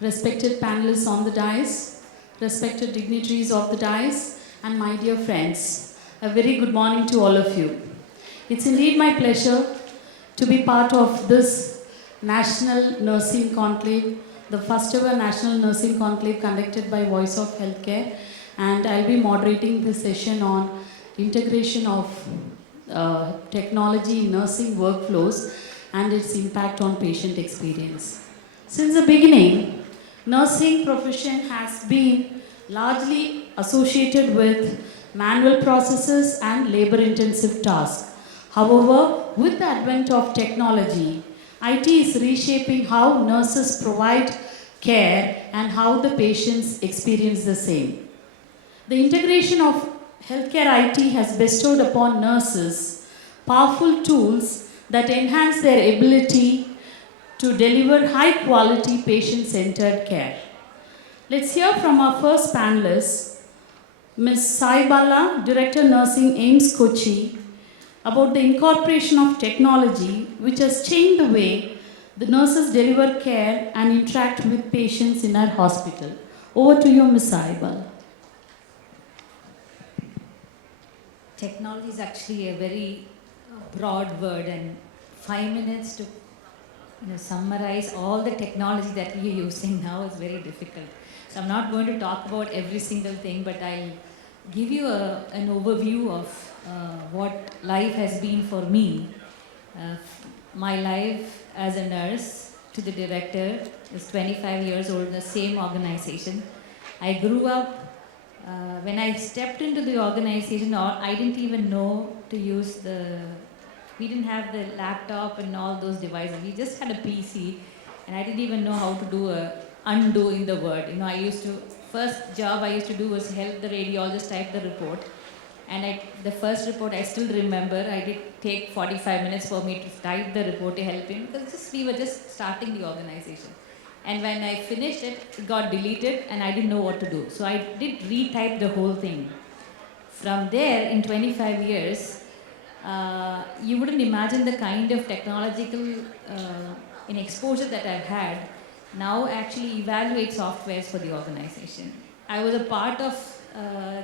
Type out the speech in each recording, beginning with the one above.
respected panelists on the dais, respected dignitaries of the dais, and my dear friends, a very good morning to all of you. It's indeed my pleasure to be part of this National Nursing Conclave, the first ever National Nursing Conclave conducted by Voice of Healthcare, and I'll be moderating this session on integration of technology in nursing workflows and its impact on patient experience. Since the beginning, nursing profession has been largely associated with manual processes and labor-intensive tasks. However, with the advent of technology, IT is reshaping how nurses provide care and how the patients experience the same. The integration of healthcare IT has bestowed upon nurses powerful tools that enhance their ability to deliver high-quality, patient-centered care. Let's hear from our first panelist, Ms. Sai Bala, Director Nursing AIMS Kochi, about the incorporation of technology which has changed the way the nurses deliver care and interact with patients in our hospital. Over to you, Ms. Sai Bala. Technology is actually a very broad word, and 5 minutes to summarize all the technology that we are using now is very difficult. So I'm not going to talk about every single thing, but I'll give you an overview of what life has been for me. My life as a nurse to the director is 25 years old in the same organization. I grew up, when I stepped into the organization, I didn't even know to use we didn't have the laptop and all those devices. We just had a PC, and I didn't even know how to do undo in the Word. First job I used to do was help the radiologist type the report. And the first report I still remember, I did take 45 minutes for me to type the report to help him, because we were just starting the organization. And when I finished it, it got deleted and I didn't know what to do. So I did retype the whole thing. From there, in 25 years, you wouldn't imagine the kind of technological exposure that I've had. Now actually evaluate softwares for the organization. I was a part of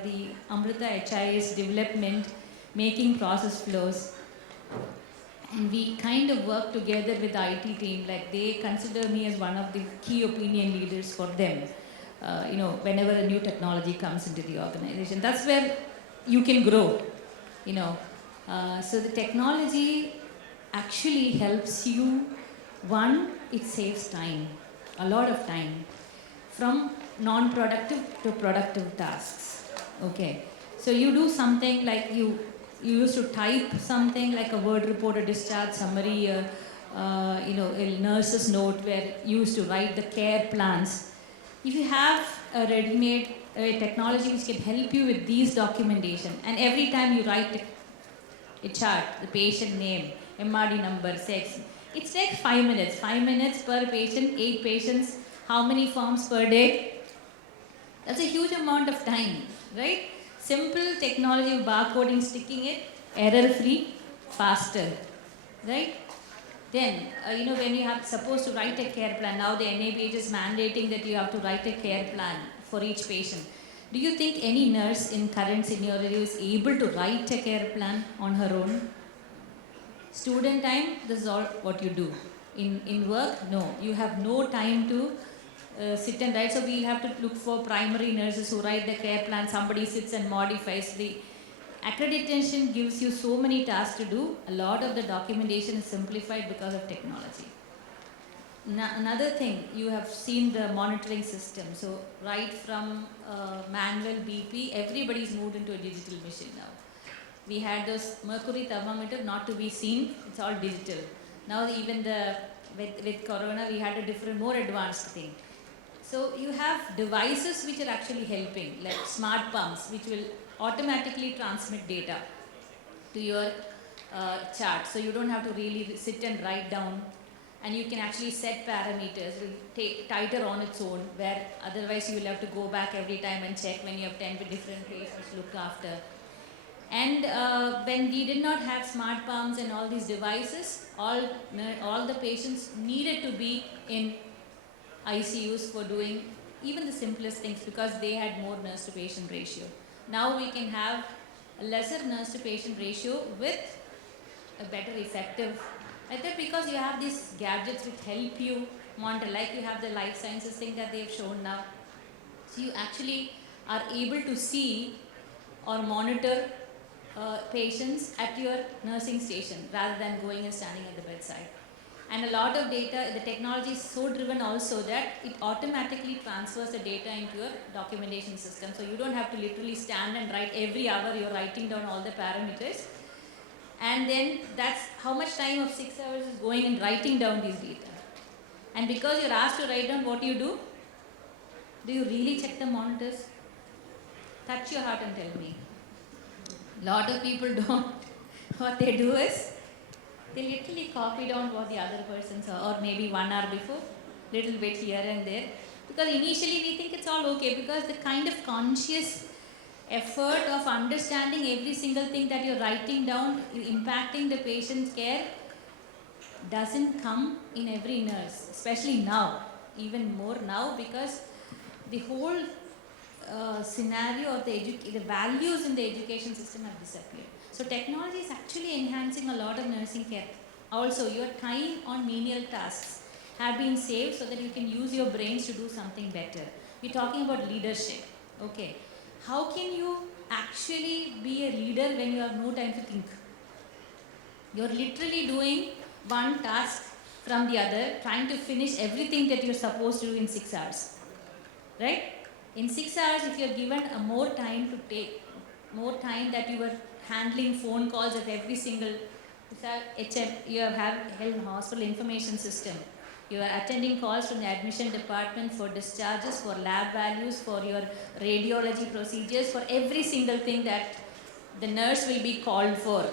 the Amrita HIS development, making process flows. And we kind of work together with the IT team, like they consider me as one of the key opinion leaders for them, whenever a new technology comes into the organization. That's where you can grow, So the technology actually helps you. One, it saves time, a lot of time, from non-productive to productive tasks. Okay, so you do something like you used to type something like a word report, a discharge summary, a nurse's note where you used to write the care plans. If you have a ready-made technology which can help you with these documentation, and every time you write a chart, the patient name, MRD number, sex, it takes 5 minutes. 5 minutes per patient, 8 patients, how many forms per day? That's a huge amount of time, right? Simple technology of barcoding, sticking it, error-free, faster, right? Then, when you have supposed to write a care plan, now the NABH is mandating that you have to write a care plan for each patient. Do you think any nurse in current seniority is able to write a care plan on her own? Student time, this is all what you do. In work, no. You have no time to sit and write. So we'll have to look for primary nurses who write the care plan. Somebody sits and modifies. The accreditation gives you so many tasks to do. A lot of the documentation is simplified because of technology. Another thing, you have seen the monitoring system. So right from manual BP, everybody's moved into a digital machine now. We had those mercury thermometer not to be seen. It's all digital. Now even with corona, we had a different, more advanced thing. So you have devices which are actually helping, like smart pumps, which will automatically transmit data to your chart. So you don't have to really sit and write down, and you can actually set parameters, tighter on its own, where otherwise you will have to go back every time and check when you have 10 different patients to look after. And when we did not have smart pumps and all these devices, all the patients needed to be in ICUs for doing even the simplest things because they had more nurse to patient ratio. Now we can have a lesser nurse to patient ratio with a better effective method because you have these gadgets which help you monitor, like you have the life sciences thing that they've shown now. So you actually are able to see or monitor patients at your nursing station rather than going and standing at the bedside. And a lot of data, the technology is so driven also that it automatically transfers the data into your documentation system. So you don't have to literally stand and write every hour, you're writing down all the parameters. And then that's how much time of 6 hours is going and writing down these data. And because you're asked to write down, what do? Do you really check the monitors? Touch your heart and tell me. A lot of people don't. What they do is, they literally copy down what the other person saw, or maybe 1 hour before, little bit here and there. Because initially we think it's all okay, because the kind of conscious effort of understanding every single thing that you're writing down, impacting the patient's care, doesn't come in every nurse, especially now, even more now, because the whole scenario of the values in the education system have disappeared. So technology is actually enhancing a lot of nursing care. Also, your time on menial tasks have been saved so that you can use your brains to do something better. We're talking about leadership. Okay. How can you actually be a leader when you have no time to think? You're literally doing one task from the other, trying to finish everything that you're supposed to do in 6 hours. Right? In 6 hours, if you're given more time to take, more time that you were handling phone calls of every single, you have held hospital information system. You are attending calls from the admission department for discharges, for lab values, for your radiology procedures, for every single thing that the nurse will be called for.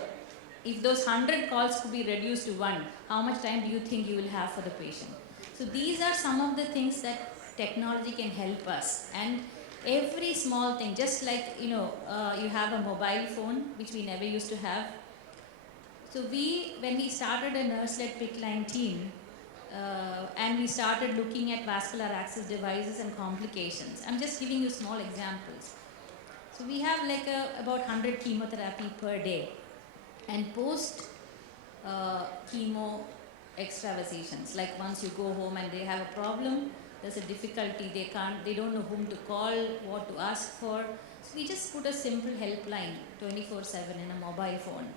If those 100 calls could be reduced to 1, how much time do you think you will have for the patient? So these are some of the things that technology can help us. And every small thing, just like, you have a mobile phone, which we never used to have. So when we started a nurse-led PIC line team, and we started looking at vascular access devices and complications. I'm just giving you small examples. So we have like about 100 chemotherapy per day. And post chemo extravasations, like once you go home and they have a problem, there's a difficulty, they don't know whom to call, what to ask for. So we just put a simple helpline 24/7 in a mobile phone.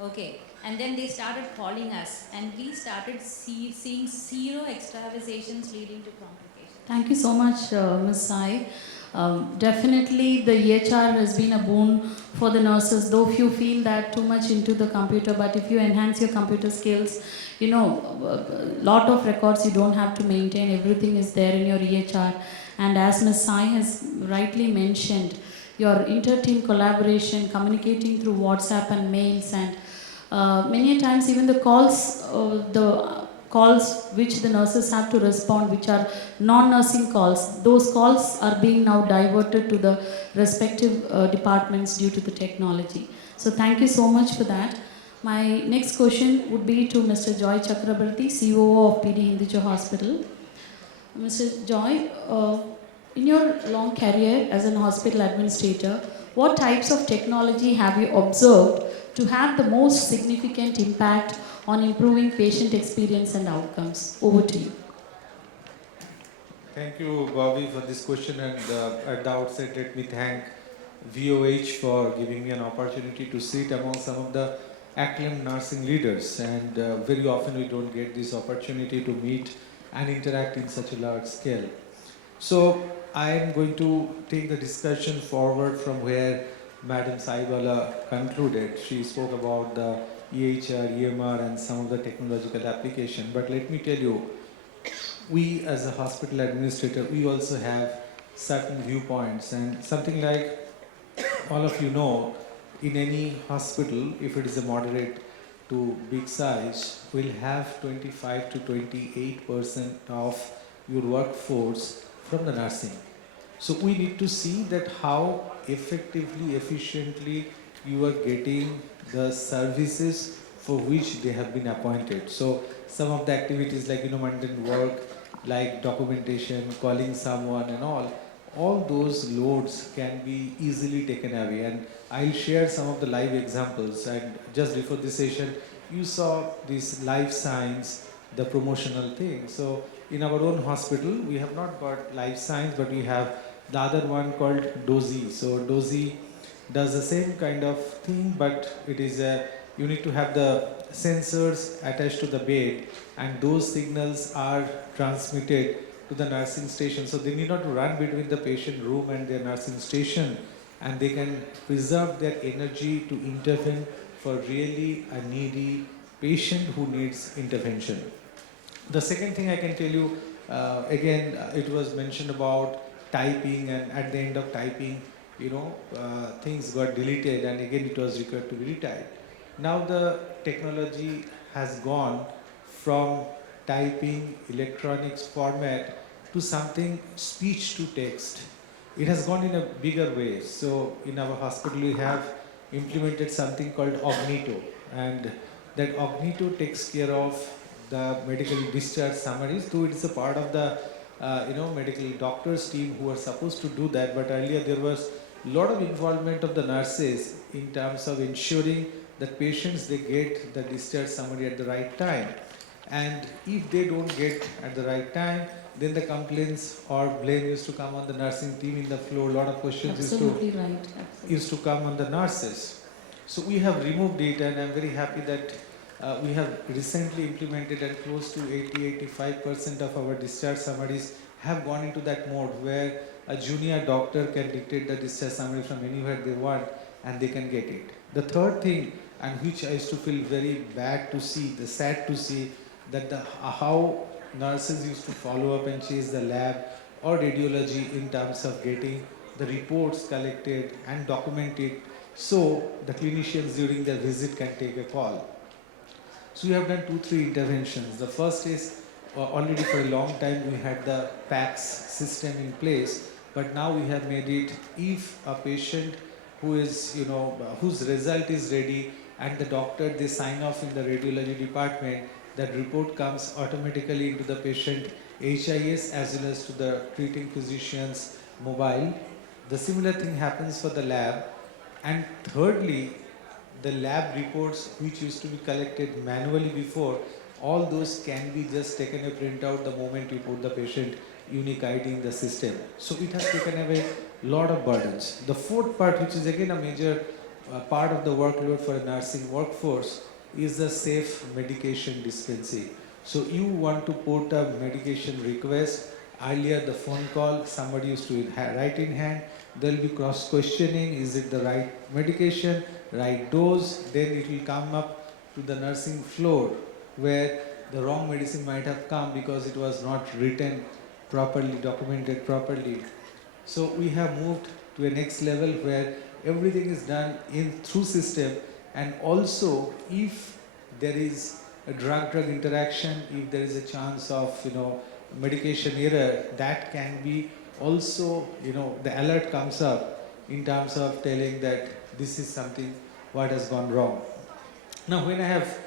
Okay, and then they started calling us, and we started seeing zero extravasations leading to complications. Thank you so much, Ms. Sai. Definitely the EHR has been a boon for the nurses, though few feel that too much into the computer, but if you enhance your computer skills, a lot of records you don't have to maintain, everything is there in your EHR. And as Ms. Sai has rightly mentioned, your inter-team collaboration, communicating through WhatsApp and mails, and many times even the calls which the nurses have to respond, which are non-nursing calls, those calls are being now diverted to the respective departments due to the technology. So thank you so much for that. My next question would be to Mr. Joy Chakrabarti, COO of PD Hinduja Hospital. Mr. Joy, in your long career as an hospital administrator, what types of technology have you observed to have the most significant impact on improving patient experience and outcomes? Over to you. Thank you, Bobby, for this question. And at the outset, let me thank VOH for giving me an opportunity to sit among some of the acclaimed nursing leaders. And very often we don't get this opportunity to meet and interact in such a large scale. So I am going to take the discussion forward from where Madam Saibala concluded. She spoke about the EHR, EMR and some of the technological application. But let me tell you, we as a hospital administrator, we also have certain viewpoints, and something like all of you know, in any hospital, if it is a moderate to big size, we'll have 25 to 28% of your workforce from the nursing. So we need to see that how effectively, efficiently you are getting the services for which they have been appointed. So some of the activities like mundane work, like documentation, calling someone and all those loads can be easily taken away. And I'll share some of the live examples. And just before this session, you saw these life signs, the promotional thing. So in our own hospital, we have not got life signs, but we have the other one called Dozy. So Dozy does the same kind of thing, but it is you need to have the sensors attached to the bed, and those signals are transmitted to the nursing station. So they need not to run between the patient room and their nursing station, and they can preserve their energy to intervene for really a needy patient who needs intervention. The second thing I can tell you, again, it was mentioned about typing, and at the end of typing, things got deleted, and again it was required to be retyped. Now the technology has gone from typing electronics format to something speech to text. It has gone in a bigger way. So in our hospital we have implemented something called Ognito, and that Ognito takes care of the medical discharge summaries, though it is a part of the medical doctors team who are supposed to do that. But earlier there was a lot of involvement of the nurses in terms of ensuring that patients, they get the discharge summary at the right time. And if they don't get at the right time, then the complaints or blame used to come on the nursing team in the floor. A lot of questions Absolutely right. Absolutely. used to come on the nurses. So we have removed it, and I'm very happy that we have recently implemented, and close to 80-85% of our discharge summaries have gone into that mode where a junior doctor can dictate the discharge summary from anywhere they want, and they can get it. The third thing, and which I used to feel very bad to see, sad to see, that how nurses used to follow up and chase the lab or radiology in terms of getting the reports collected and documented, so the clinicians during their visit can take a call. So we have done 2-3 interventions. The first is already for a long time we had the PACS system in place, but now we have made it, if a patient who is, whose result is ready and the doctor, they sign off in the radiology department, that report comes automatically into the patient HIS as well as to the treating physician's mobile. The similar thing happens for the lab. And thirdly, the lab reports which used to be collected manually before, all those can be just taken a printout the moment you put the patient unique ID in the system. So it has taken away a lot of burdens. The fourth part, which is again a major part of the workload for a nursing workforce, is the safe medication dispensing. So you want to put a medication request. Earlier the phone call, somebody used to write in hand, there will be cross questioning, is it the right medication, right dose, then it will come up to the nursing floor where the wrong medicine might have come because it was not written properly, documented properly. So we have moved to a next level where everything is done through system, and also if there is a drug-drug interaction, if there is a chance of medication error, that can be also, the alert comes up in terms of telling that this is something what has gone wrong. Now when I have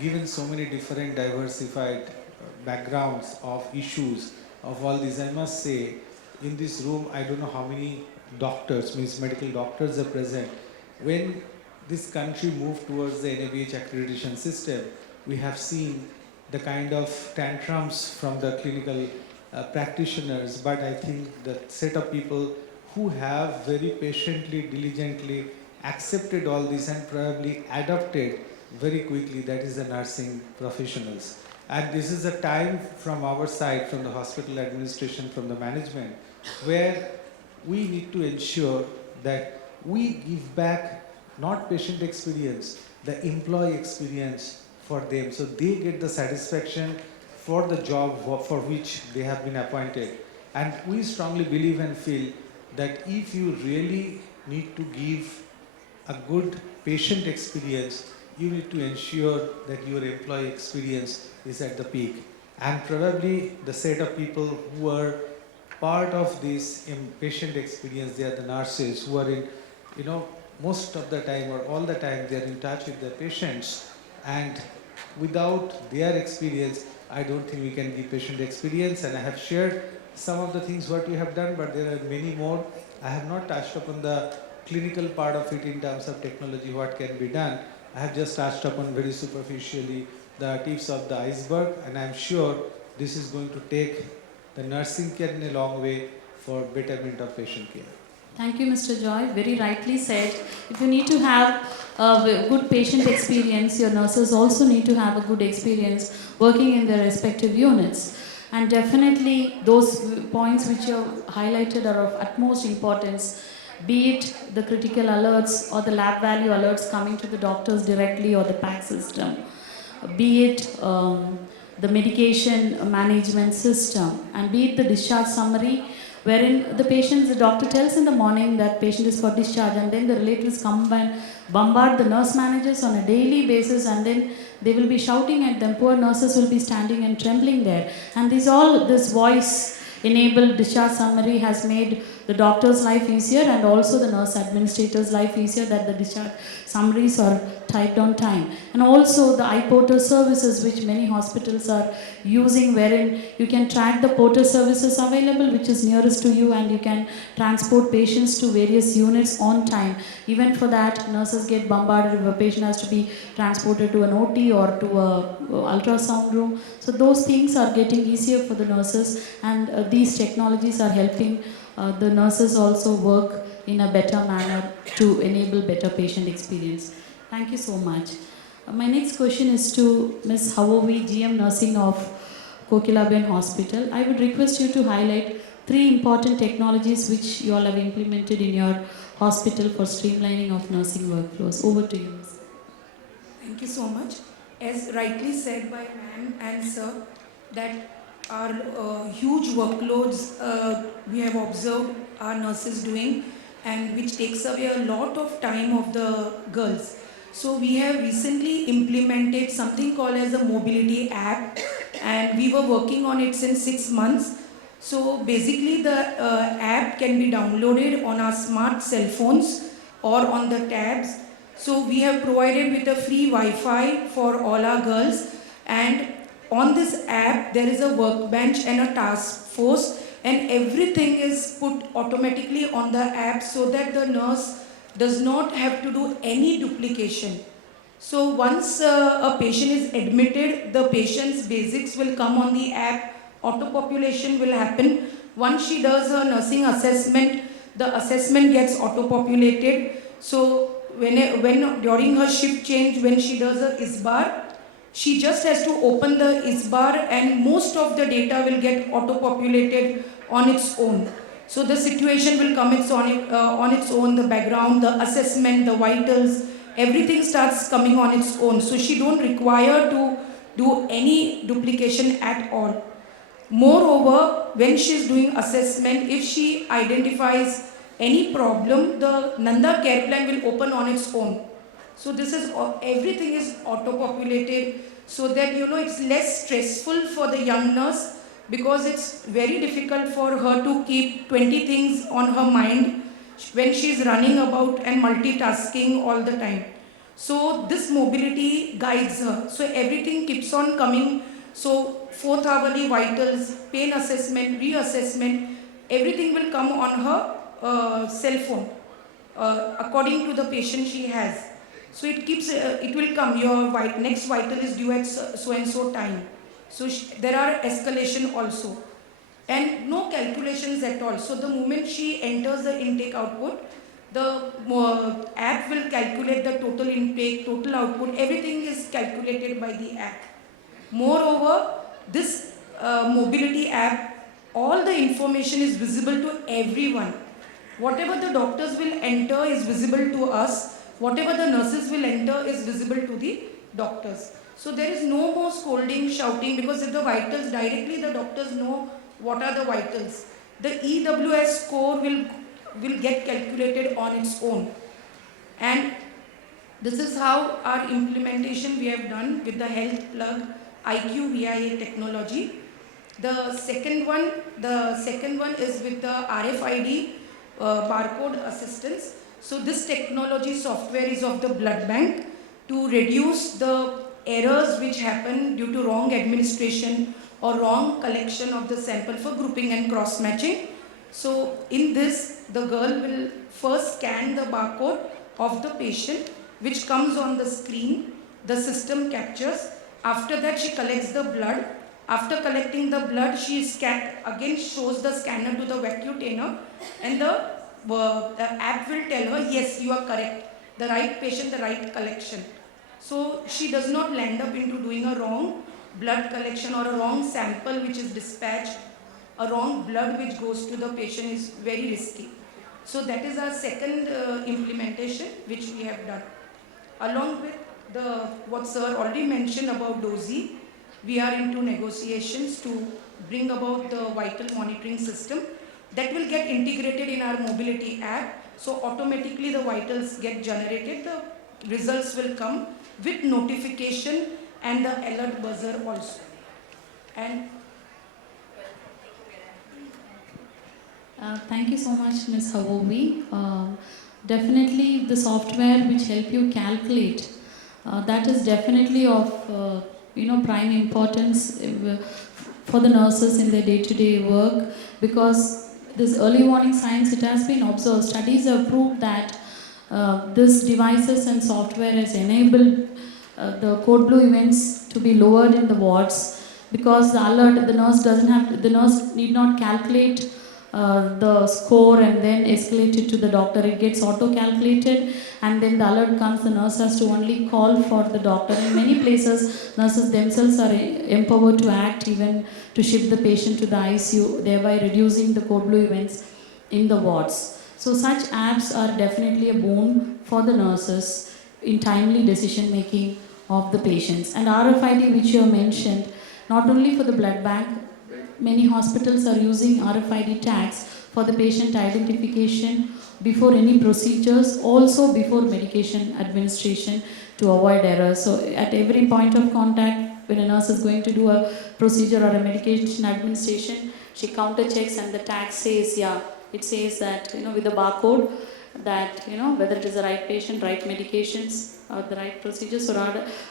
given so many different diversified backgrounds of issues of all these, I must say in this room I don't know how many doctors, means medical doctors are present. When this country moved towards the NABH accreditation system, we have seen the kind of tantrums from the clinical practitioners, but I think the set of people who have very patiently, diligently accepted all this and probably adopted very quickly, that is the nursing professionals. And this is a time from our side, from the hospital administration, from the management, where we need to ensure that we give back not patient experience, the employee experience for them, so they get the satisfaction for the job for which they have been appointed. And we strongly believe and feel that if you really need to give a good patient experience, you need to ensure that your employee experience is at the peak. And probably the set of people who are part of this patient experience, they are the nurses who are in, most of the time or all the time they are in touch with the patients, and without their experience, I don't think we can give patient experience, and I have shared some of the things what we have done, but there are many more. I have not touched upon the clinical part of it in terms of technology, what can be done. I have just touched upon very superficially the tips of the iceberg, and I am sure this is going to take the nursing care in a long way for betterment of patient care. Thank you, Mr. Joy. Very rightly said. If you need to have a good patient experience, your nurses also need to have a good experience working in their respective units. And definitely, those points which you have highlighted are of utmost importance, be it the critical alerts or the lab value alerts coming to the doctors directly or the PAC system, be it the medication management system, and be it the discharge summary, wherein the doctor tells in the morning that patient is for discharge, and then the relatives come and bombard the nurse managers on a daily basis, and then they will be shouting at them. Poor nurses will be standing and trembling there. And this voice enabled discharge summary has made the doctor's life easier and also the nurse administrator's life easier, that the discharge summaries are typed on time. And also the iPorter services which many hospitals are using, wherein you can track the porter services available which is nearest to you, and you can transport patients to various units on time. Even for that, nurses get bombarded if a patient has to be transported to an OT or to a ultrasound room. So those things are getting easier for the nurses, and these technologies are helping the nurses also work in a better manner to enable better patient experience. Thank you so much. My next question is to Ms. Hawovi, GM Nursing of Kokilaben Hospital. I would request you to highlight 3 important technologies which you all have implemented in your hospital for streamlining of nursing workflows. Over to you, Ms. Thank you so much. As rightly said by ma'am and sir, that our huge workloads we have observed our nurses doing, and which takes away a lot of time of the girls. So we have recently implemented something called as a mobility app, and we were working on it since 6 months. So basically the app can be downloaded on our smart cell phones or on the tabs. So we have provided with a free Wi-Fi for all our girls, and on this app there is a workbench and a task force, and everything is put automatically on the app so that the nurse does not have to do any duplication. So once a patient is admitted, the patient's basics will come on the app, auto-population will happen. Once she does her nursing assessment, the assessment gets auto-populated. So when during her shift change, when she does her ISBAR, she just has to open the ISBAR and most of the data will get auto-populated on its own. So the situation will come on its own, the background, the assessment, the vitals, everything starts coming on its own. So she don't require to do any duplication at all. Moreover, when she is doing assessment, if she identifies any problem, the Nanda care plan will open on its own. So this is everything is auto-populated, so that it's less stressful for the young nurse, because it's very difficult for her to keep 20 things on her mind when she's running about and multitasking all the time. So this mobility guides her. So everything keeps on coming. So 4th hourly vitals, pain assessment, reassessment, everything will come on her cell phone according to the patient she has. So it will come, your next vital is due at so and so time. So there are escalation also, and no calculations at all. So the moment she enters the intake output, the app will calculate the total intake, total output, everything is calculated by the app. Moreover, this mobility app, all the information is visible to everyone. Whatever the doctors will enter is visible to us. Whatever the nurses will enter is visible to the doctors. So there is no more scolding, shouting, because if the vitals, directly the doctors know what are the vitals. The EWS score will get calculated on its own. And this is how our implementation we have done with the Health Plug IQ VIA technology. The second one is with the RFID barcode assistance. So this technology software is of the blood bank to reduce the errors which happen due to wrong administration or wrong collection of the sample for grouping and cross matching. So in this, the girl will first scan the barcode of the patient, which comes on the screen. The system captures. After that, she collects the blood. After collecting the blood, she again shows the scanner to the vacutainer, and the app will tell her, yes, you are correct, the right patient, the right collection. So she does not land up into doing a wrong blood collection or a wrong sample which is dispatched. A wrong blood which goes to the patient is very risky. So that is our second implementation which we have done. Along with what sir already mentioned about DOSI, we are into negotiations to bring about the vital monitoring system that will get integrated in our mobility app. So automatically the vitals get generated, the results will come with notification and the alert buzzer also. And Thank you so much, Ms. Hawobi. Definitely the software which help you calculate, that is definitely of prime importance for the nurses in their day-to-day work, because this early warning signs, it has been observed. Studies have proved that this devices and software has enabled the code blue events to be lowered in the wards, because the alert, the nurse need not calculate the score and then escalate it to the doctor. It gets auto calculated, and then the alert comes, the nurse has to only call for the doctor. In many places, nurses themselves are empowered to act, even to shift the patient to the ICU, thereby reducing the code blue events in the wards. So such apps are definitely a boon for the nurses in timely decision making of the patients. And RFID, which you have mentioned, not only for the blood bank, many hospitals are using RFID tags for the patient identification before any procedures, also before medication administration, to avoid errors. So at every point of contact, when a nurse is going to do a procedure or a medication administration, she counter checks and the tag says, yeah, it says that, with the barcode, that, whether it is the right patient, right medications, or the right procedures. So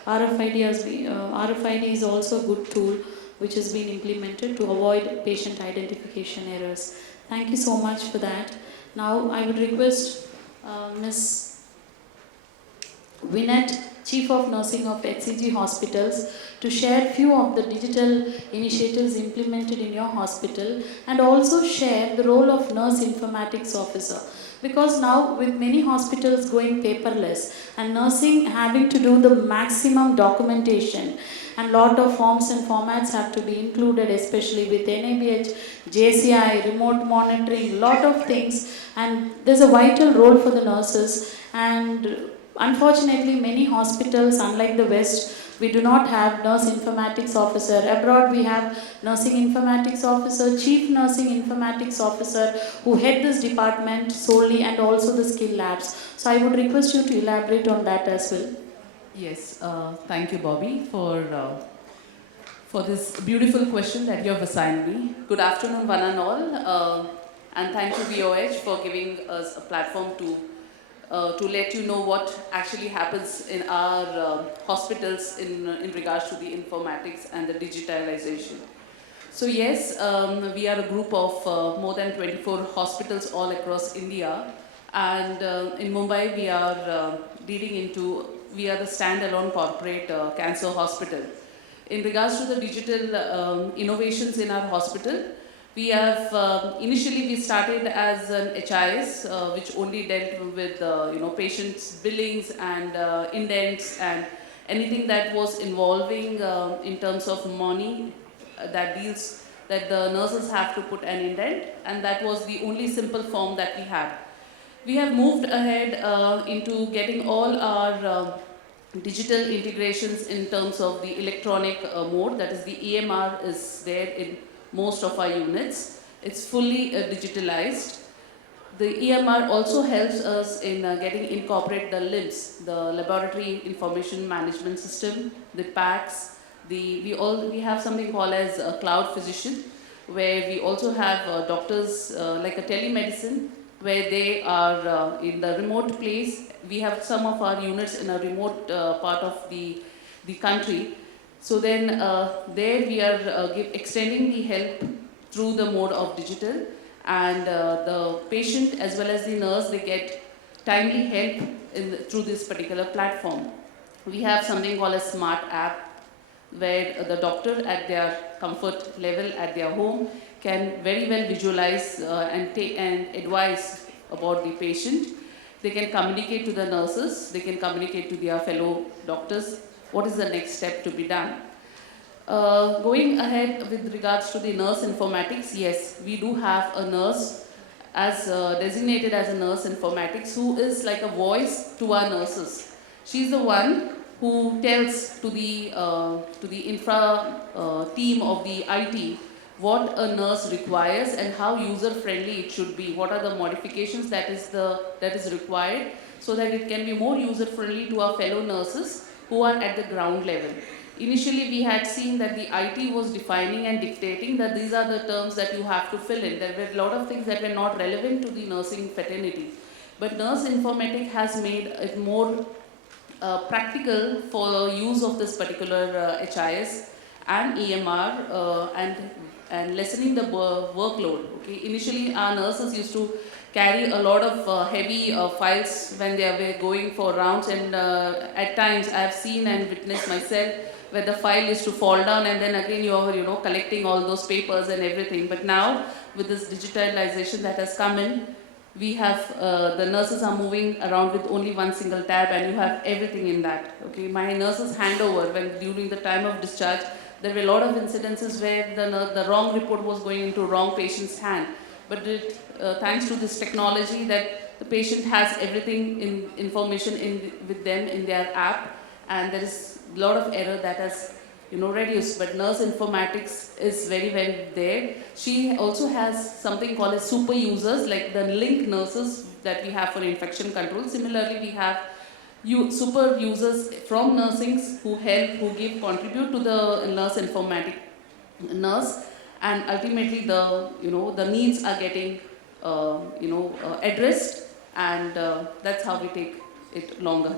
RFID is also a good tool which has been implemented to avoid patient identification errors. Thank you so much for that. Now I would request Ms. Vinette, Chief of Nursing of HCG Hospitals, to share few of the digital initiatives implemented in your hospital, and also share the role of nurse informatics officer. Because now with many hospitals going paperless and nursing having to do the maximum documentation, and lot of forms and formats have to be included, especially with NABH, JCI, remote monitoring, lot of things, and there's a vital role for the nurses. And unfortunately, many hospitals, unlike the West, we do not have nurse informatics officer. Abroad, we have nursing informatics officer, chief nursing informatics officer, who head this department solely, and also the skill labs. So I would request you to elaborate on that as well. Yes, thank you, Bobby, for this beautiful question that you have assigned me. Good afternoon, one and all, and thank you, VOH, for giving us a platform to let you know what actually happens in our hospitals in regards to the informatics and the digitalization. So yes, we are a group of more than 24 hospitals all across India, and in Mumbai we are we are the standalone corporate cancer hospital. In regards to the digital innovations in our hospital, we have initially we started as an HIS, which only dealt with patients' billings and indents and anything that was involving in terms of money that the nurses have to put an indent, and that was the only simple form that we had. We have moved ahead into getting all our digital integrations in terms of the electronic mode, that is the EMR is there in most of our units. It's fully digitalized. The EMR also helps us in getting incorporate the LIMS, the Laboratory Information Management System, the PACS. We have something called as a cloud physician, where we also have doctors like a telemedicine, where they are in the remote place. We have some of our units in a remote part of the the country. So then there we are extending the help through the mode of digital, and the patient as well as the nurse, they get timely help through this particular platform. We have something called a smart app where the doctor at their comfort level at their home can very well visualize and advise about the patient. They can communicate to the nurses, they can communicate to their fellow doctors what is the next step to be done. Going ahead with regards to the nurse informatics, yes, we do have a nurse as designated as a nurse informatics who is like a voice to our nurses. She's the one who tells to the infra team of the IT what a nurse requires and how user friendly it should be, what are the modifications that is required, so that it can be more user friendly to our fellow nurses who are at the ground level. Initially we had seen that the IT was defining and dictating that these are the terms that you have to fill in. There were a lot of things that were not relevant to the nursing fraternity, but nurse informatics has made it more practical for use of this particular HIS and EMR and lessening the workload. Okay? Initially our nurses used to carry a lot of heavy files when they were going for rounds, and at times I have seen and witnessed myself where the file is to fall down and then again you are collecting all those papers and everything. But now with this digitalization that has come in, we have the nurses are moving around with only one single tab and you have everything in that. Okay, my nurses handover when during the time of discharge, there were a lot of incidences where the wrong report was going into wrong patient's hand. But thanks to this technology that the patient has everything in information with them in their app, and there is a lot of error that has reduced. But nurse informatics is very well there. She also has something called as super users, like the link nurses that we have for infection control. Similarly, we have super users from nursings who help, who contribute to the nurse informatic nurse, and ultimately the needs are getting addressed, and that's how we take it longer.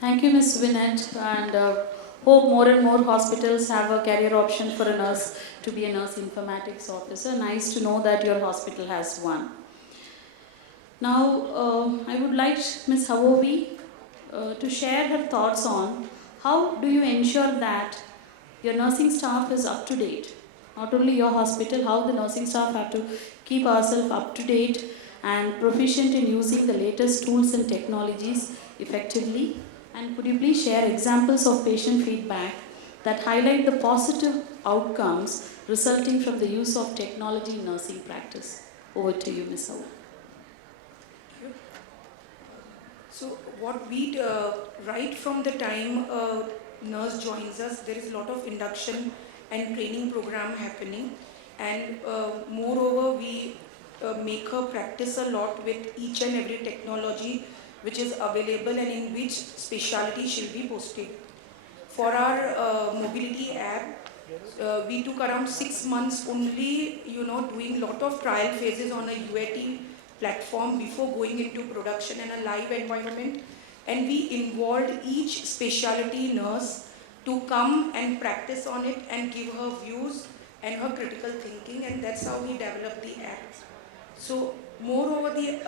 Thank you, Ms. Vinette, and hope more and more hospitals have a career option for a nurse to be a nurse informatics officer. Nice to know that your hospital has one. Now, I would like Ms. Havobi to share her thoughts on how do you ensure that your nursing staff is up to date. Not only your hospital, how the nursing staff have to keep ourselves up to date and proficient in using the latest tools and technologies effectively. And could you please share examples of patient feedback that highlight the positive outcomes resulting from the use of technology in nursing practice? Over to you, Ms. Havobi. So what we do, right from the time a nurse joins us, there is a lot of induction and training program happening, and moreover we make her practice a lot with each and every technology which is available and in which specialty she'll be posted. For our mobility app, we took around 6 months only, doing lot of trial phases on a UAT platform before going into production in a live environment, and we involved each specialty nurse to come and practice on it and give her views and her critical thinking, and that's how we developed the app. So moreover, the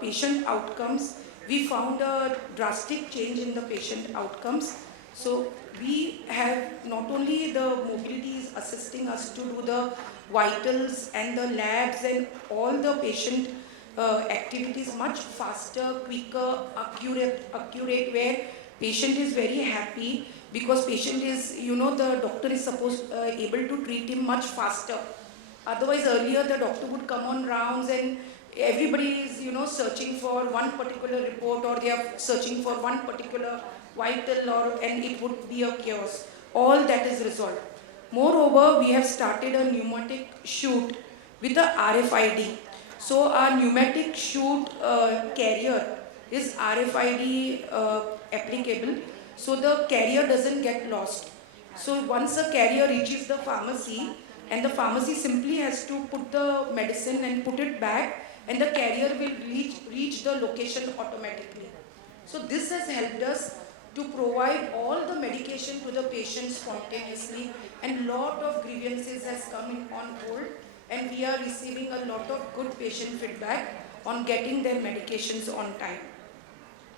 patient outcomes, we found a drastic change in the patient outcomes. So we have not only the mobility is assisting us to do the vitals and the labs and all the patient activities much faster, quicker, accurate, where patient is very happy because patient is, the doctor is able to treat him much faster. Otherwise, earlier the doctor would come on rounds and everybody is, searching for one particular report, or they are searching for one particular vital, and it would be a chaos. All that is resolved. Moreover, we have started a pneumatic chute with a RFID. So our pneumatic chute carrier is RFID applicable, so the carrier doesn't get lost. So once a carrier reaches the pharmacy, and the pharmacy simply has to put the medicine and put it back, and the carrier will reach the location automatically. So this has helped us to provide all the medication to the patient spontaneously, and lot of grievances has come in on hold, and we are receiving a lot of good patient feedback on getting their medications on time.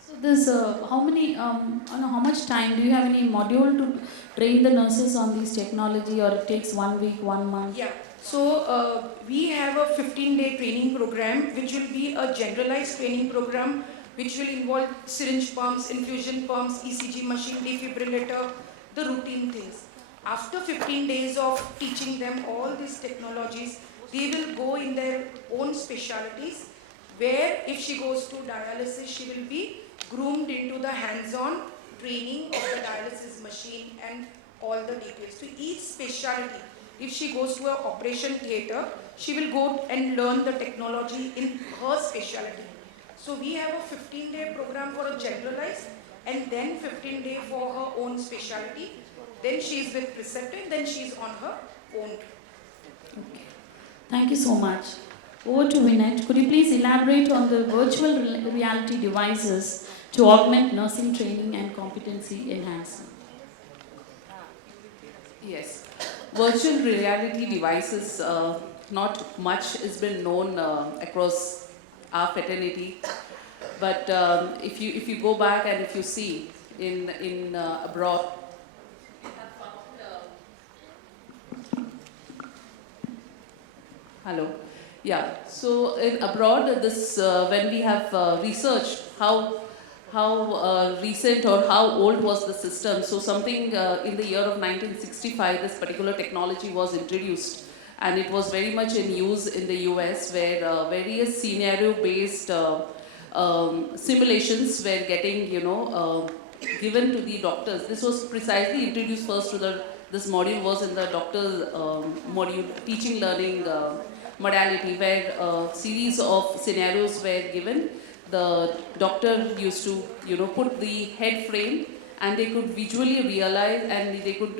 So this, how much time, do you have any module to train the nurses on this technology, or it takes 1 week, 1 month? Yeah, so we have a 15-day training program, which will be a generalized training program, which will involve syringe pumps, infusion pumps, ECG machine, defibrillator, the routine things. After 15 days of teaching them all these technologies, they will go in their own specialties, where if she goes to dialysis, she will be groomed into the hands-on training of the dialysis machine and all the details. To each specialty, if she goes to an operation theatre, she will go and learn the technology in her specialty. So we have a 15-day program for a generalized, and then 15-day for her own specialty. Then she is with preceptor, then she is on her own. Okay. Thank you so much. Over to Vinay. Could you please elaborate on the virtual reality devices to augment nursing training and competency enhancement? Yes. Virtual reality devices, not much has been known across our fraternity. But if you go back and if you see in abroad, hello, yeah. So in abroad, this when we have researched how recent or how old was the system. So something in the year of 1965, this particular technology was introduced, and it was very much in use in the US, where various scenario-based simulations were getting, given to the doctors. This was precisely introduced first to this module was in the doctor module, teaching learning modality, where a series of scenarios were given. The doctor used to, put the head frame, and they could visually realize, and they could,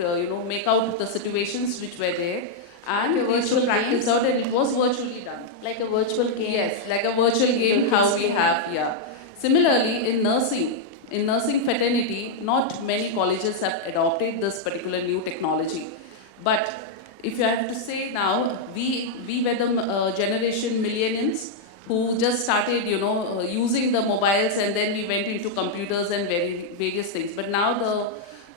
make out the situations which were there, and Like a they used to virtual practice game? out, and it was virtually done. Like a virtual game? Yes, like a virtual game, how we have, yeah. Similarly, in nursing fraternity, not many colleges have adopted this particular new technology. But if you have to say now, we were the generation millennials who just started, using the mobiles, and then we went into computers and various things. But now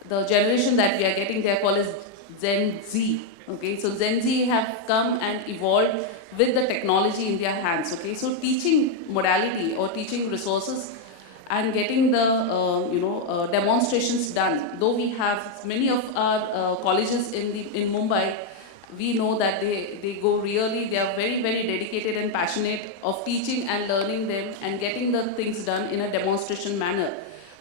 the generation that we are getting, they are called as Gen Z. Okay, so Gen Z have come and evolved with the technology in their hands. Okay, so teaching modality or teaching resources and getting the demonstrations done. Though we have many of our colleges in Mumbai, we know that they go really, they are very, very dedicated and passionate of teaching and learning them and getting the things done in a demonstration manner.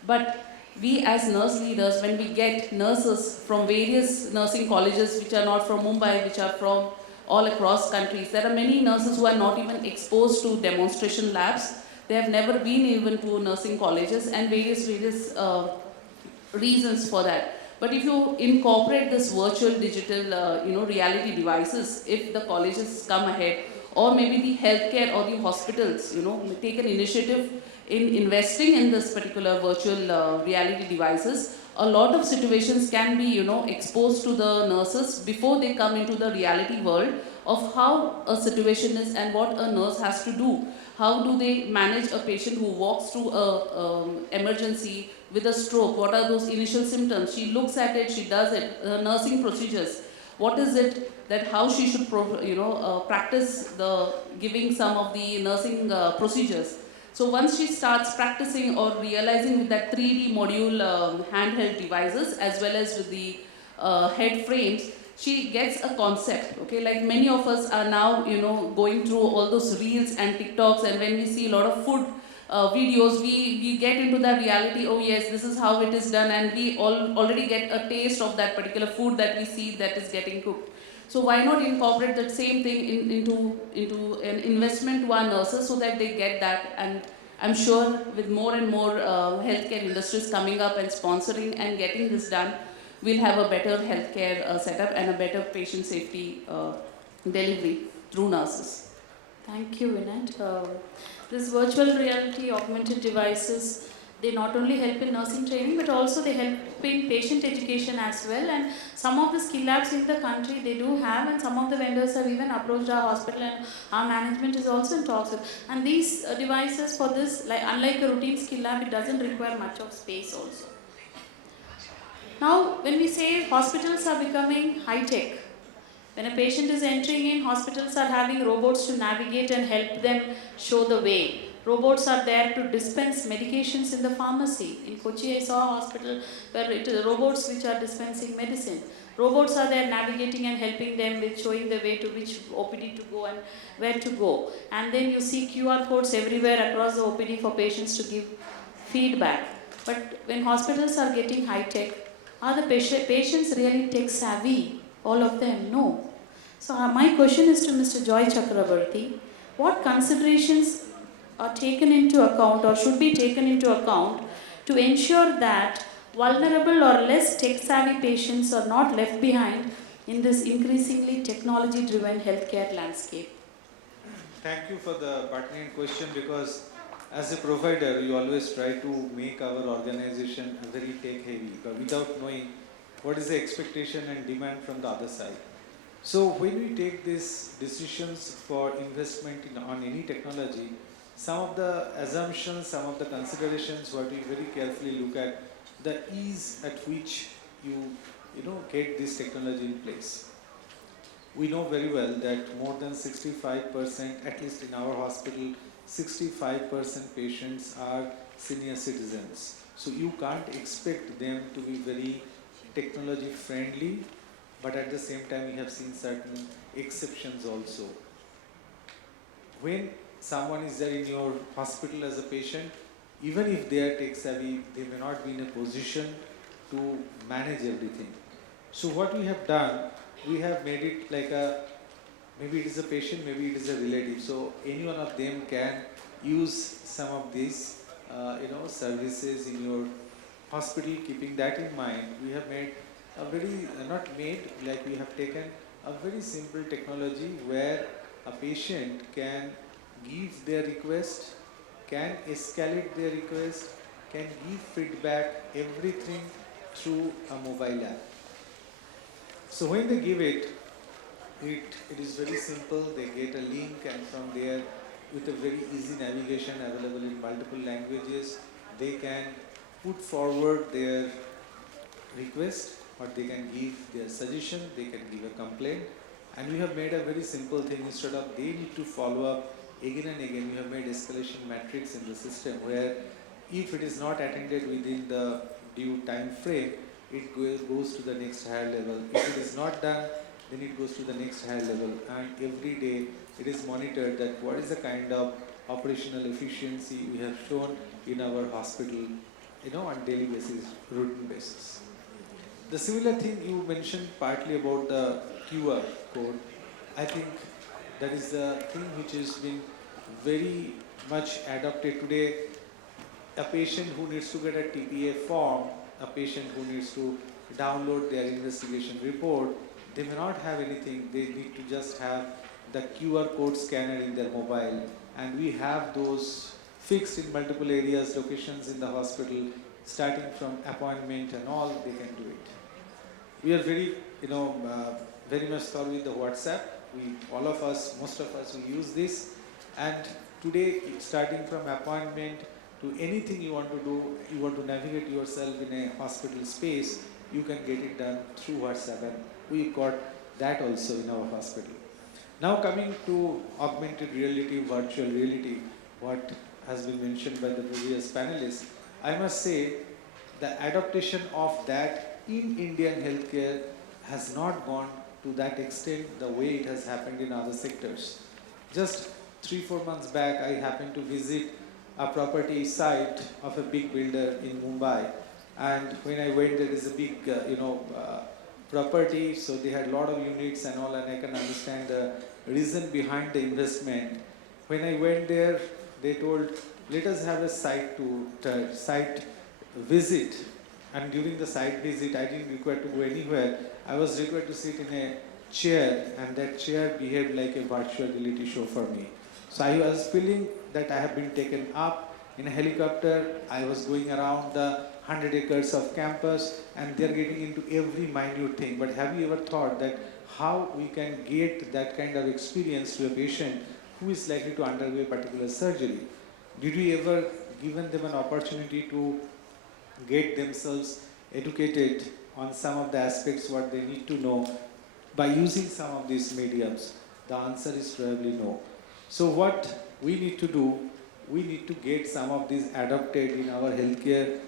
But we as nurse leaders, when we get nurses from various nursing colleges which are not from Mumbai, which are from all across countries, there are many nurses who are not even exposed to demonstration labs. They have never been even to nursing colleges, and various reasons for that. But if you incorporate this virtual digital reality devices, if the colleges come ahead, or maybe the healthcare or the hospitals take an initiative in investing in this particular virtual reality devices, a lot of situations can be exposed to the nurses before they come into the reality world of how a situation is and what a nurse has to do. How do they manage a patient who walks through a emergency with a stroke? What are those initial symptoms? She looks at it, she does it. Nursing procedures. What is it that how she should practice the giving some of the nursing procedures? So once she starts practicing or realizing with that 3D module handheld devices as well as with the head frames, she gets a concept, okay? Like many of us are now, going through all those reels and TikToks, and when we see a lot of food videos, we get into the reality, oh yes, this is how it is done, and we already get a taste of that particular food that we see that is getting cooked. So why not incorporate that same thing into an investment to our nurses so that they get that? And I'm sure with more and more healthcare industries coming up and sponsoring and getting this done, we'll have a better healthcare setup and a better patient safety delivery through nurses. Thank you, Vinay. This virtual reality augmented devices They not only help in nursing training, but also they help in patient education as well. And some of the skill labs in the country they do have, and some of the vendors have even approached our hospital, and our management is also in talks with. And these devices for this, like unlike a routine skill lab, it doesn't require much of space also. Now, when we say hospitals are becoming high tech, when a patient is entering in, hospitals are having robots to navigate and help them show the way. Robots are there to dispense medications in the pharmacy. In Kochi, I saw a hospital where it is robots which are dispensing medicine. Robots are there navigating and helping them with showing the way to which OPD to go and where to go. And then you see QR codes everywhere across the OPD for patients to give feedback. But when hospitals are getting high tech, are the patients really tech savvy? All of them? No. So my question is to Mr. Joy Chakrabarti. What considerations are taken into account or should be taken into account to ensure that vulnerable or less tech-savvy patients are not left behind in this increasingly technology-driven healthcare landscape? Thank you for the pertinent question, because as a provider, we always try to make our organization very tech-heavy, but without knowing what is the expectation and demand from the other side. So when we take these decisions for investment on any technology, some of the assumptions, some of the considerations, what we very carefully look at, the ease at which you get this technology in place. We know very well that more than 65%, at least in our hospital, 65% patients are senior citizens. So you can't expect them to be very technology friendly, but at the same time we have seen certain exceptions also. When someone is there in your hospital as a patient, even if they are tech savvy, they may not be in a position to manage everything. So what we have done, we have made it like maybe it is a patient, maybe it is a relative. So any one of them can use some of these services in your hospital. Keeping that in mind, we have made a very, we have taken a very simple technology where a patient can give their request, can escalate their request, can give feedback, everything through a mobile app. So when they give it is very simple. They get a link, and from there, with a very easy navigation available in multiple languages, they can put forward their request, or they can give their suggestion, they can give a complaint. And we have made a very simple thing. Instead of they need to follow up again and again, we have made escalation matrix in the system where if it is not attended within the due time frame, it goes to the next higher level. If it is not done, then it goes to the next higher level. And every day it is monitored that what is the kind of operational efficiency we have shown in our hospital, on daily basis, routine basis. The similar thing you mentioned partly about the QR code. I think that is the thing which has been very much adopted today. A patient who needs to get a TPA form, a patient who needs to download their investigation report, they may not have anything. They need to just have the QR code scanner in their mobile. And we have those fixed in multiple areas, locations in the hospital, starting from appointment and all, they can do it. We are very, very much thorough with the WhatsApp. Most of us, we use this. And today, starting from appointment to anything you want to do, you want to navigate yourself in a hospital space, you can get it done through WhatsApp. And we've got that also in our hospital. Now coming to augmented reality, virtual reality, what has been mentioned by the previous panelists, I must say the adaptation of that in Indian healthcare has not gone to that extent the way it has happened in other sectors. Just 3-4 months back, I happened to visit a property site of a big builder in Mumbai. And when I went, there is a big, property, so they had a lot of units and all, and I can understand the reason behind the investment. When I went there, they told, let us have a site visit. And during the site visit, I didn't require to go anywhere. I was required to sit in a chair, and that chair behaved like a virtual reality show for me. So I was feeling that I have been taken up in a helicopter. I was going around the 100 acres of campus, and they're getting into every minute thing. But have you ever thought that how we can get that kind of experience to a patient who is likely to undergo a particular surgery? Did we ever given them an opportunity to get themselves educated on some of the aspects what they need to know by using some of these mediums? The answer is probably no. So what we need to do, we need to get some of these adopted in our healthcare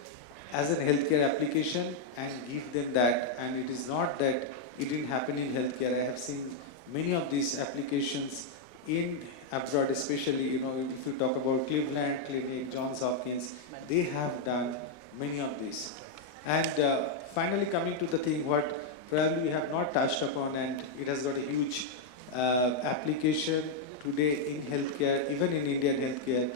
as a healthcare application and give them that. And it is not that it didn't happen in healthcare. I have seen many of these applications in abroad, especially, you know, if you talk about Cleveland Clinic, Johns Hopkins, they have done many of these. And finally, coming to the thing what probably we have not touched upon, and it has got a huge application today in healthcare, even in Indian healthcare,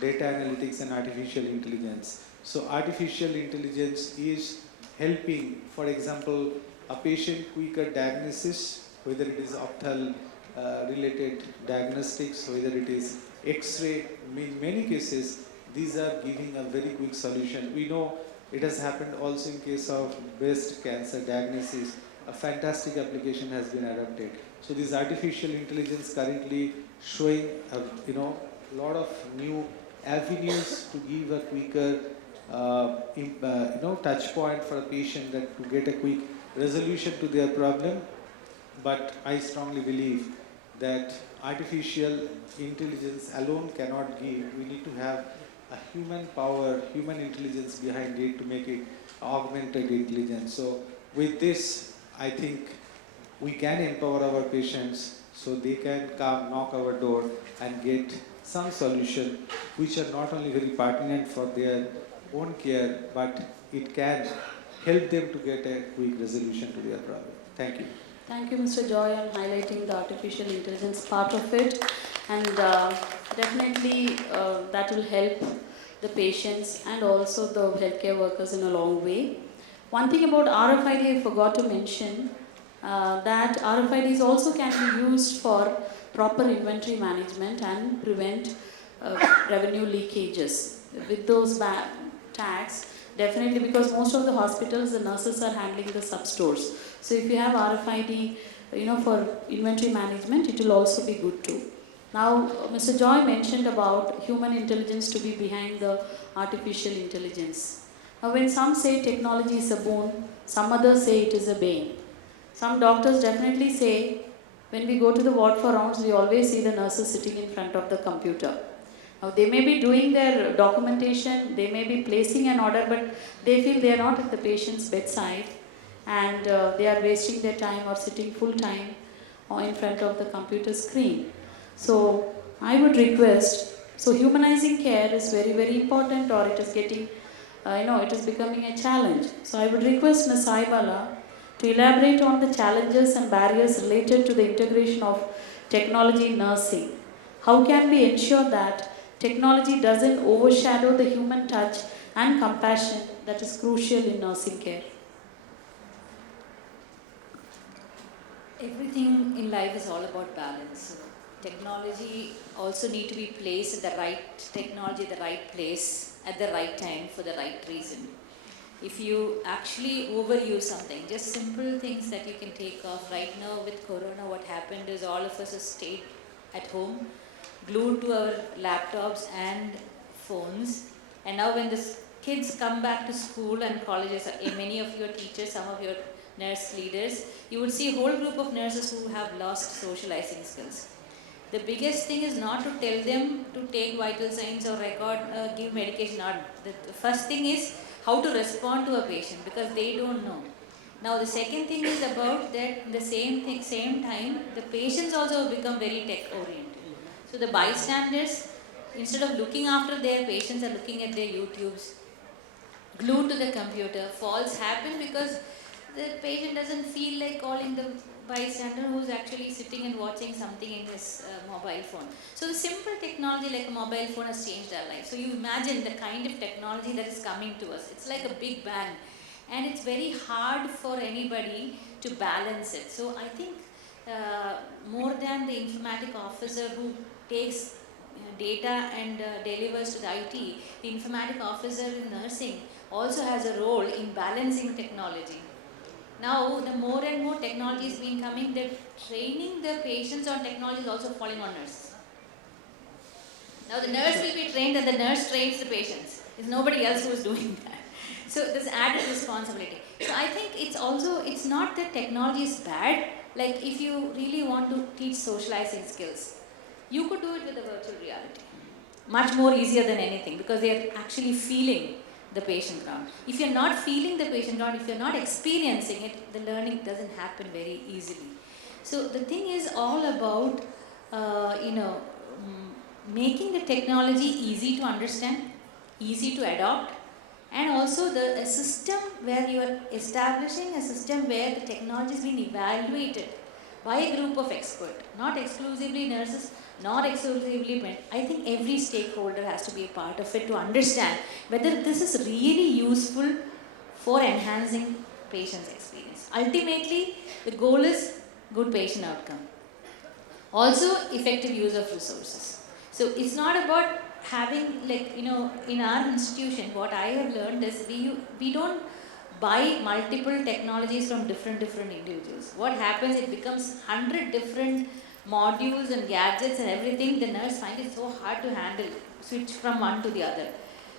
data analytics and artificial intelligence. So artificial intelligence is helping, for example, a patient quicker diagnosis, whether it is opthal related diagnostics, whether it is X-ray. In many cases, these are giving a very quick solution. We know it has happened also in case of breast cancer diagnosis. A fantastic application has been adopted. So this artificial intelligence currently showing a lot of new avenues to give a quicker touch point for a patient that to get a quick resolution to their problem. But I strongly believe that artificial intelligence alone cannot give. We need to have a human power, human intelligence behind it to make it augmented intelligence. So with this, I think we can empower our patients so they can come, knock our door and get some solution which are not only very pertinent for their own care, but it can help them to get a quick resolution to their problem. Thank you. Thank you, Mr. Joy, on highlighting the artificial intelligence part of it. And definitely that will help the patients and also the healthcare workers in a long way. One thing about RFID I forgot to mention, that RFIDs also can be used for proper inventory management and prevent revenue leakages. With those tags, definitely, because most of the hospitals, the nurses are handling the sub-stores. So if you have RFID, for inventory management, it will also be good too. Now, Mr. Joy mentioned about human intelligence to be behind the artificial intelligence. Now, when some say technology is a boon, some others say it is a bane. Some doctors definitely say, when we go to the ward for rounds, we always see the nurses sitting in front of the computer. Now, they may be doing their documentation, they may be placing an order, but they feel they are not at the patient's bedside and they are wasting their time or sitting full time in front of the computer screen. So, I would request, so humanizing care is very, very important, or it is getting, it is becoming a challenge. So, I would request Ms. Saibala to elaborate on the challenges and barriers related to the integration of technology in nursing. How can we ensure that technology doesn't overshadow the human touch and compassion that is crucial in nursing care? Everything in life is all about balance. Technology also need to be placed at the right technology, the right place, at the right time for the right reason. If you actually overuse something, just simple things that you can take off. Right now with Corona, what happened is all of us have stayed at home, glued to our laptops and phones. And now when the kids come back to school and colleges, many of your teachers, some of your nurse leaders, you would see a whole group of nurses who have lost socializing skills. The biggest thing is not to tell them to take vital signs or record, give medication. The first thing is how to respond to a patient, because they don't know. Now the second thing is about that the same time, the patients also have become very tech oriented. So the bystanders, instead of looking after their patients, are looking at their YouTubes, glued to the computer. Falls happen because the patient doesn't feel like calling the bystander who's actually sitting and watching something in his mobile phone. So the simple technology like a mobile phone has changed our life. So you imagine the kind of technology that is coming to us. It's like a big bang. And it's very hard for anybody to balance it. So I think more than the informatic officer who takes data and delivers to the IT, the informatic officer in nursing also has a role in balancing technology. Now, the more and more technology is being coming, the training the patients on technology is also falling on nurses. Now, the nurse will be trained and the nurse trains the patients. There's nobody else who is doing that. So, there's added responsibility. So, I think it's not that technology is bad. Like, if you really want to teach socializing skills, you could do it with a virtual reality. Much more easier than anything because they are actually feeling the patient ground. If you're not feeling the patient ground, if you're not experiencing it, the learning doesn't happen very easily. So the thing is all about, making the technology easy to understand, easy to adopt, and also a system where you are establishing a system where the technology is being evaluated by a group of experts, not exclusively nurses, not exclusively men. I think every stakeholder has to be a part of it to understand whether this is really useful for enhancing patient's experience. Ultimately, the goal is good patient outcome. Also, effective use of resources. So it's not about having, like, in our institution, what I have learned is we don't buy multiple technologies from different individuals. What happens, it becomes 100 different modules and gadgets and everything. The nurse finds it so hard to handle, switch from one to the other.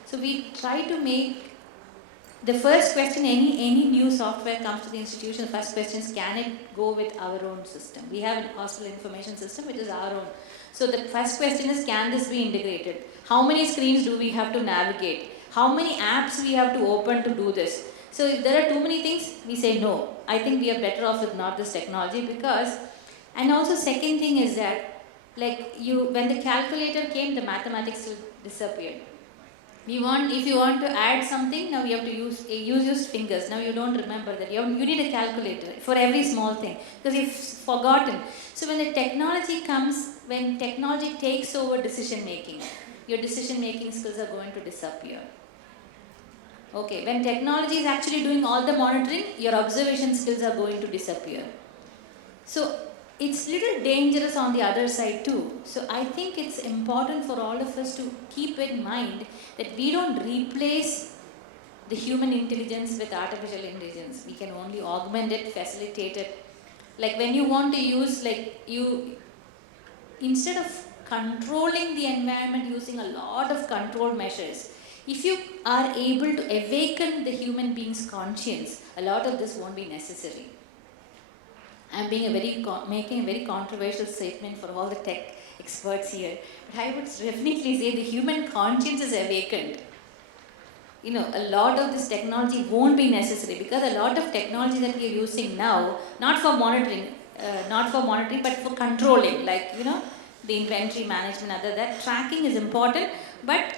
So we try to make the first question, any new software comes to the institution, the first question is, can it go with our own system? We have a hospital information system which is our own. So the first question is, can this be integrated? How many screens do we have to navigate? How many apps we have to open to do this? So if there are too many things, we say no. I think we are better off with not this technology because, and also second thing is that, like when the calculator came, the mathematics disappeared. If you want to add something, now you have to use fingers. Now you don't remember that. You need a calculator for every small thing because you've forgotten. So when the technology comes, when technology takes over decision making, your decision making skills are going to disappear. Okay, when technology is actually doing all the monitoring, your observation skills are going to disappear. So it's little dangerous on the other side too. So I think it's important for all of us to keep in mind that we don't replace the human intelligence with artificial intelligence. We can only augment it, facilitate it. Like when you want to use, instead of controlling the environment using a lot of control measures, if you are able to awaken the human being's conscience, a lot of this won't be necessary. I'm making a very controversial statement for all the tech experts here. But I would definitely say the human conscience is awakened. A lot of this technology won't be necessary because a lot of technology that we are using now, not for monitoring, but for controlling, the inventory management, that tracking is important. But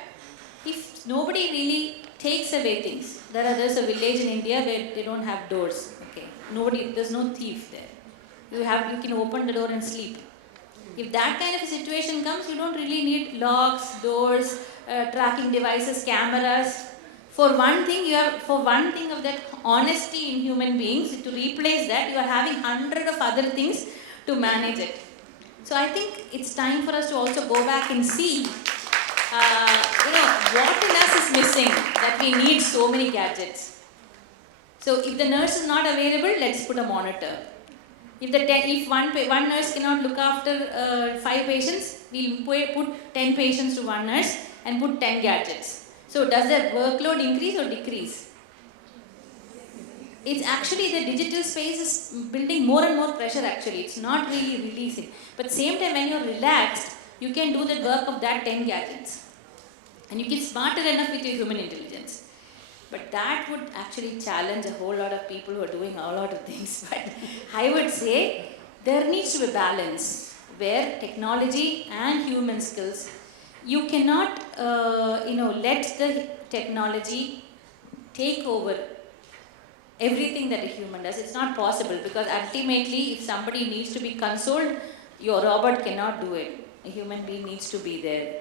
if nobody really takes away things, there's a village in India where they don't have doors. Okay, there's no thief there. You can open the door and sleep. If that kind of a situation comes, you don't really need locks, doors, tracking devices, cameras. For one thing of that honesty in human beings, to replace that, you are having 100 of other things to manage it. So I think it's time for us to also go back and see, what in us is missing that we need so many gadgets. So if the nurse is not available, let's put a monitor. If one nurse cannot look after 5 patients, we'll put 10 patients to one nurse and put 10 gadgets. So does the workload increase or decrease? It's actually the digital space is building more and more pressure actually. It's not really releasing. But same time when you're relaxed, you can do the work of that 10 gadgets. And you get smarter enough with your human intelligence. But that would actually challenge a whole lot of people who are doing a lot of things. But I would say there needs to be a balance where technology and human skills, you cannot, let the technology take over everything that a human does. It's not possible because ultimately, if somebody needs to be consoled, your robot cannot do it. A human being needs to be there.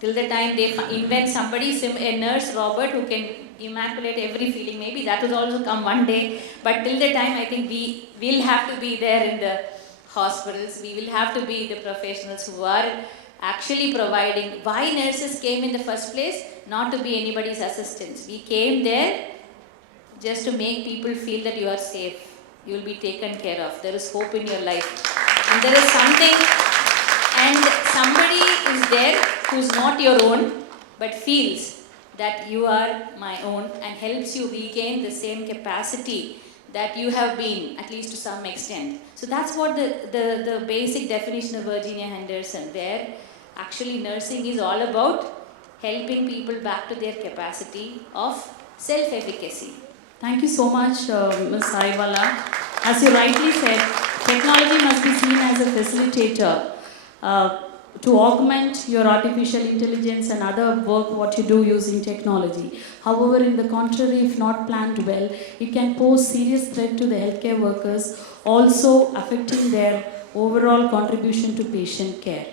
Till the time they invent a nurse robot who can immaculate every feeling, maybe that will also come one day. But till the time, I think we will have to be there in the hospitals. We will have to be the professionals who are actually providing. Why nurses came in the first place? Not to be anybody's assistants. We came there just to make people feel that you are safe. You will be taken care of. There is hope in your life. And there is something, and somebody is there who's not your own, but feels that you are my own and helps you regain the same capacity that you have been, at least to some extent. So that's what the basic definition of Virginia Henderson, where actually nursing is all about helping people back to their capacity of self-efficacy. Thank you so much, Ms. Saiwala. As you rightly said, technology must be seen as a facilitator to augment your artificial intelligence and other work what you do using technology. However, in the contrary, if not planned well, it can pose serious threat to the healthcare workers, also affecting their overall contribution to patient care.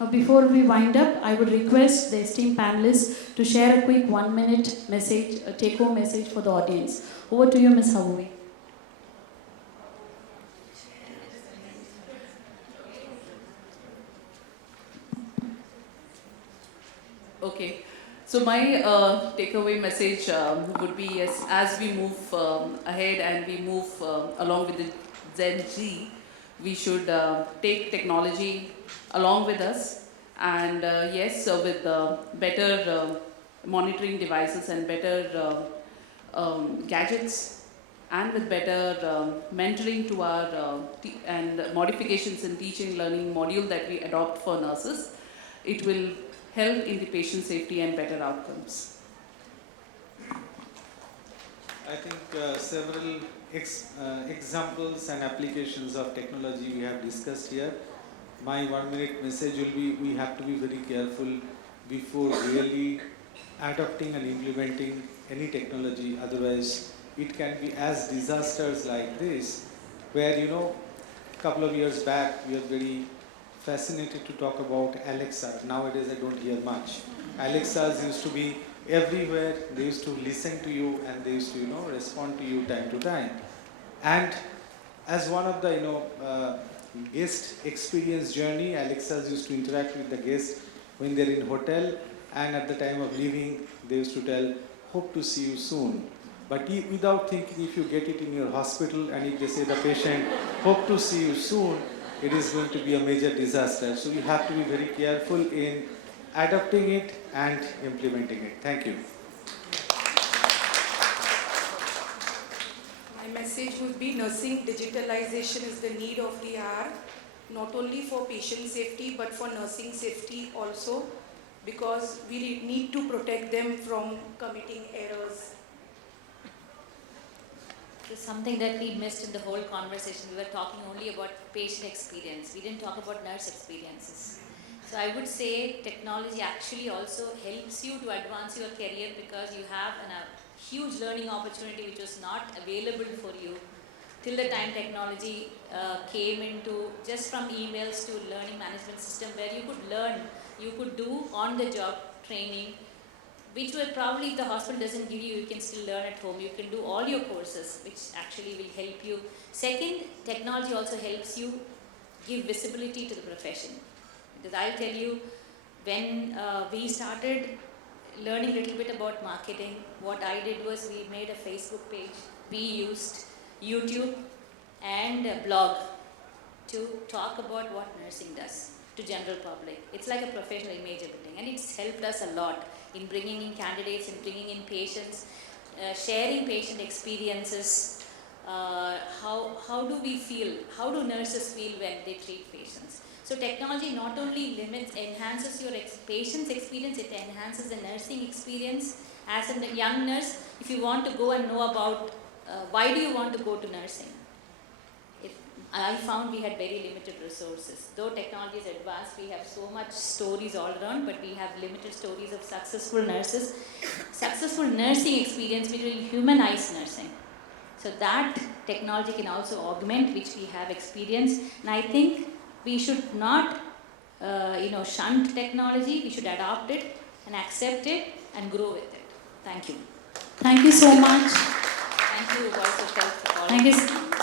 Now, before we wind up, I would request the esteemed panelists to share a quick 1-minute message, a take-home message for the audience. Over to you, Ms. Hawooi. Okay, so my takeaway message would be as we move ahead and we move along with the Gen Z, we should take technology along with us, and yes, with better monitoring devices and better gadgets, and with better mentoring to our and modifications in teaching learning module that we adopt for nurses, it will help in the patient safety and better outcomes. I think several examples and applications of technology we have discussed here. My 1-minute message will be, we have to be very careful before really adopting and implementing any technology, otherwise it can be as disasters like this, where a couple of years back we are very fascinated to talk about Alexa. Nowadays I don't hear much. Alexas used to be everywhere, they used to listen to you and they used to respond to you time to time. And as one of the guest experience journey, Alexas used to interact with the guests when they're in hotel, and at the time of leaving they used to tell, hope to see you soon. But without thinking, if you get it in your hospital and if they say the patient, hope to see you soon, it is going to be a major disaster. So you have to be very careful in adopting it and implementing it. Thank you. My message would be nursing digitalization is the need of the hour, not only for patient safety but for nursing safety also, because we need to protect them from committing errors. There's something that we missed in the whole conversation. We were talking only about patient experience. We didn't talk about nurse experiences. So I would say technology actually also helps you to advance your career, because you have a huge learning opportunity which was not available for you till the time technology came into, just from emails to learning management system, where you could learn, you could do on-the-job training, which will probably, if the hospital doesn't give you, you can still learn at home. You can do all your courses, which actually will help you. Second, technology also helps you give visibility to the profession. Because I'll tell you, when we started learning a little bit about marketing, what I did was we made a Facebook page. We used YouTube and a blog to talk about what nursing does to general public. It's like a professional image building, and it's helped us a lot in bringing in candidates, in bringing in patients, sharing patient experiences. How do we feel? How do nurses feel when they treat patients? So technology not only enhances your patient's experience, it enhances the nursing experience. As a young nurse, if you want to go and know about why do you want to go to nursing? I found we had very limited resources. Though technology is advanced, we have so much stories all around, but we have limited stories of successful nurses. Successful nursing experience, which will humanize nursing. So that technology can also augment, which we have experienced. And I think we should not, shun technology. We should adopt it and accept it and grow with it. Thank you. Thank you so much. Thank you, Voice of Health, for calling. Thank you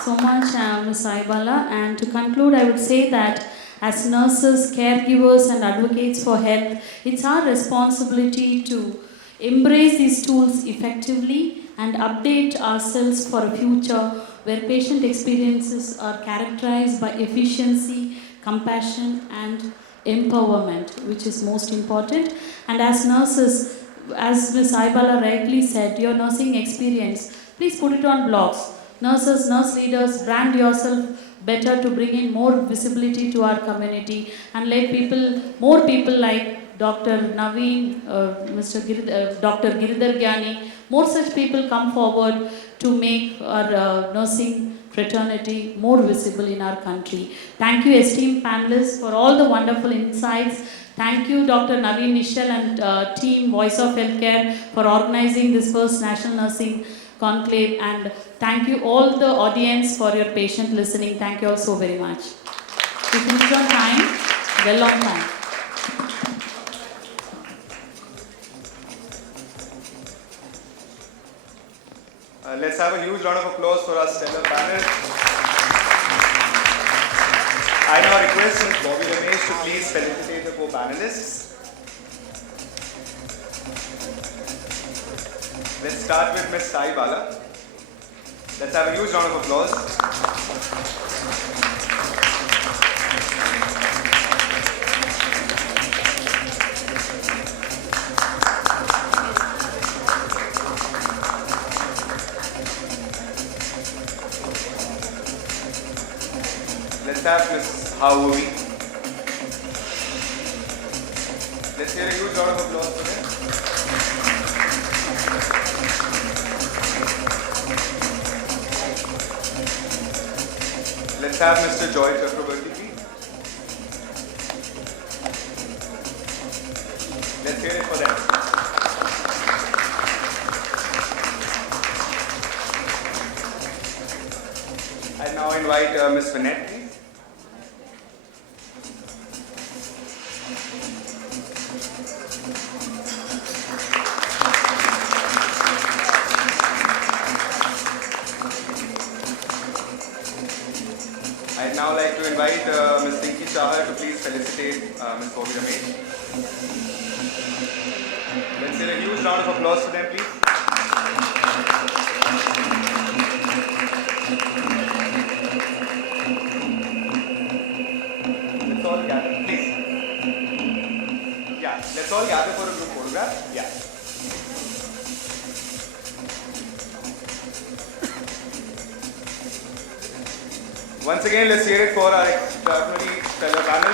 so much, Ms. Saiwala. And to conclude, I would say that As nurses, caregivers, and advocates for health, it's our responsibility to embrace these tools effectively and update ourselves for a future where patient experiences are characterized by efficiency, compassion, and empowerment, which is most important. And as nurses, as Ms. Aibala rightly said, your nursing experience, please put it on blogs. Nurses, nurse leaders, brand yourself better to bring in more visibility to our community and let people, more people like Dr. Naveen, Dr. Giridhar Gyani, more such people come forward to make our nursing fraternity more visible in our country. Thank you, esteemed panelists, for all the wonderful insights. Thank you, Dr. Naveen Nishal and team Voice of Healthcare for organizing this first National Nursing Conclave, and thank you all the audience for your patient listening. Thank you all so very much. We finished on time, well on time. Let's have a huge round of applause for our stellar panel. I now request Ms. Bobby Ramesh to please felicitate the co-panelists. Let's start with Ms. Sai Bala. Let's have a huge round of applause. Let's have Ms. Hawovi. Let's hear a huge round of applause for them. Let's have Mr. Joy Chakraborty, please. Let's hear it for them. I now invite Ms. Vinette, please. I'd now like to invite Ms. Pinky Chahar to please felicitate Ms. Bobby Ramesh. Let's hear a huge round of applause for them, please. Let's all gather, please. Yeah, let's all gather for a group photograph. Yeah. Once again, let's hear it for our extraordinary stellar panel.